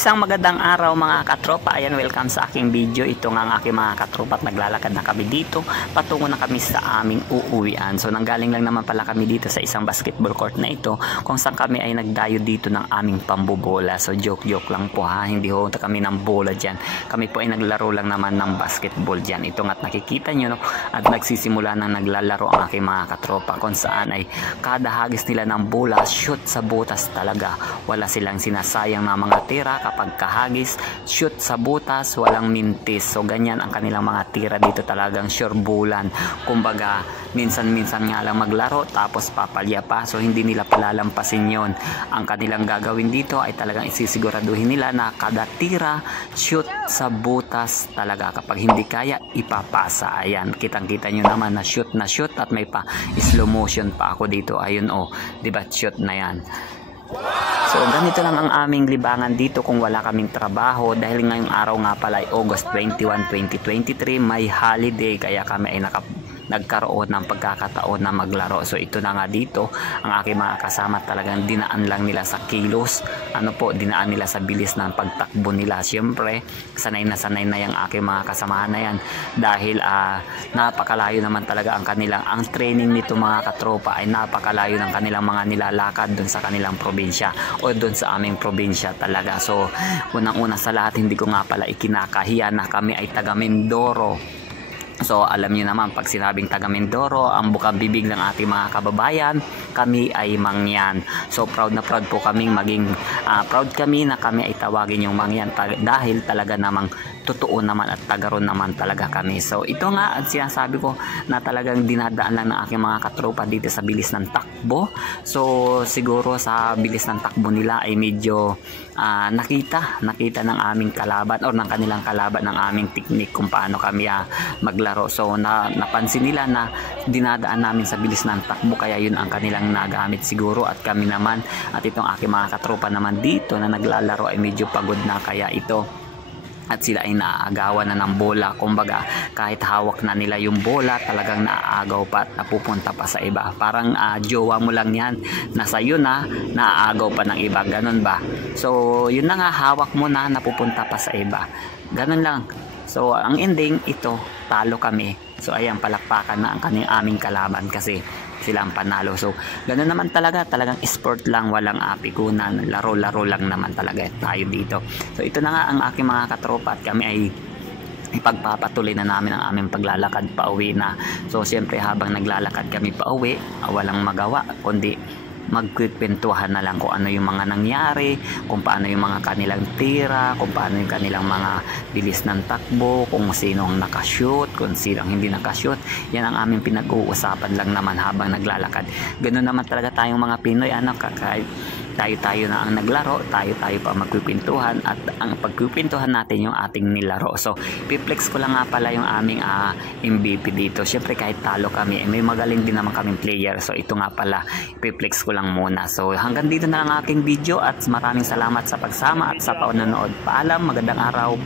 Isang magandang araw mga katropa. Ayan, welcome sa aking video. Ito nga ang aking mga katropa at naglalakad na kami dito. Patungo na kami sa aming uuwian. So nanggaling lang naman pala kami dito sa isang basketball court na ito kung saan kami ay nagdayo dito ng aming pambobola. So joke lang po ha. Hindi ho kami ng bola dyan. Kami po ay naglaro lang naman ng basketball dyan. Ito nga't nakikita nyo, no? At nagsisimula na naglalaro ang aking mga katropa kung saan ay kada hagis nila ng bola, shoot sa butas talaga. Wala silang sinasayang na mga tira. Kapag kahagis, shoot sa butas, walang mintis. So ganyan ang kanilang mga tira dito, talagang sure bulan. Kumbaga minsan-minsan nga lang maglaro tapos papalya pa. So hindi nila palalampasin yon. Ang kanilang gagawin dito ay talagang isisiguraduhin nila na kada tira, shoot sa butas talaga. Kapag hindi kaya, ipapasa. Ayan, kitang-kita nyo naman na shoot at may pa slow motion pa ako dito. Ayun diba, shoot na yan. So ganito lang ang aming libangan dito kung wala kaming trabaho, dahil ngayong araw nga pala ay August 21, 2023, may holiday, kaya kami ay nagkaroon ng pagkakataon na maglaro. So ito na nga dito, ang aking mga kasama talagang dinaan lang nila sa kilos, dinaan nila sa bilis ng pagtakbo nila. Siyempre sanay na yung aking mga kasamahan na yan, dahil napakalayo naman talaga ang training nito mga katropa ay napakalayo ng kanilang mga nilalakad dun sa kanilang probinsya o dun sa aming probinsya talaga. So unang-una sa lahat, hindi ko nga pala ikinakahiya na kami ay taga Mindoro. So alam niyo naman, pag sinabing taga Mindoro, ang bukang bibig ng ating mga kababayan, kami ay Mangyan. So proud na proud po kaming proud kami na kami ay tawagin yung Mangyan, dahil talaga namang totoo naman at tagaron naman talaga kami. So ito nga ang sinasabi ko, na talagang dinadaan lang ng aking mga katropa dito sa bilis ng takbo. So siguro sa bilis ng takbo nila ay medyo nakita ng aming kalaban o ng kanilang kalaban ng aming technique kung paano kami maglaro. So napansin nila na dinadaan namin sa bilis ng takbo, kaya yun ang kanilang nagamit siguro. At kami naman, at itong aking mga katropa naman dito na naglalaro ay medyo pagod na, kaya ito at sila ay naaagawan na ng bola. Kumbaga kahit hawak na nila yung bola, talagang naaagaw pa at napupunta pa sa iba. Parang jowa mo lang yan, nasa yun naaagaw pa ng iba, ganun ba? So yun na nga, hawak mo na, napupunta pa sa iba, ganun lang. So ang ending, ito, talo kami. So ayan, palakpakan na ang aming kalaban kasi sila ang panalo. So ganoon naman talagang sport lang, walang apikunan, laro-laro lang naman talaga tayo dito. So ito na nga ang aking mga katropa, at kami ay ipagpapatuloy na namin ang aming paglalakad pauwi na. So siyempre habang naglalakad kami pauwi, walang magawa kundi magkikwentuhan na lang kung ano yung mga nangyari, kung paano yung mga kanilang tira, kung paano yung kanilang mga bilis ng takbo, kung sino ang nakashoot, kung sino ang hindi nakashoot. Yan ang aming pinag-uusapan lang naman habang naglalakad. Ganun naman talaga tayong mga Pinoy, kahit tayo na ang naglaro, tayo pa magpipintuhan, at ang pagpipintuhan natin yung ating nilaro. So piplex ko lang nga pala yung aming MVP dito. Syempre kahit talo kami, may magaling din naman kaming player. So ito nga pala, piplex ko lang muna. So hanggang dito na lang aking video, at maraming salamat sa pagsama at sa panonood. Paalam, magandang araw.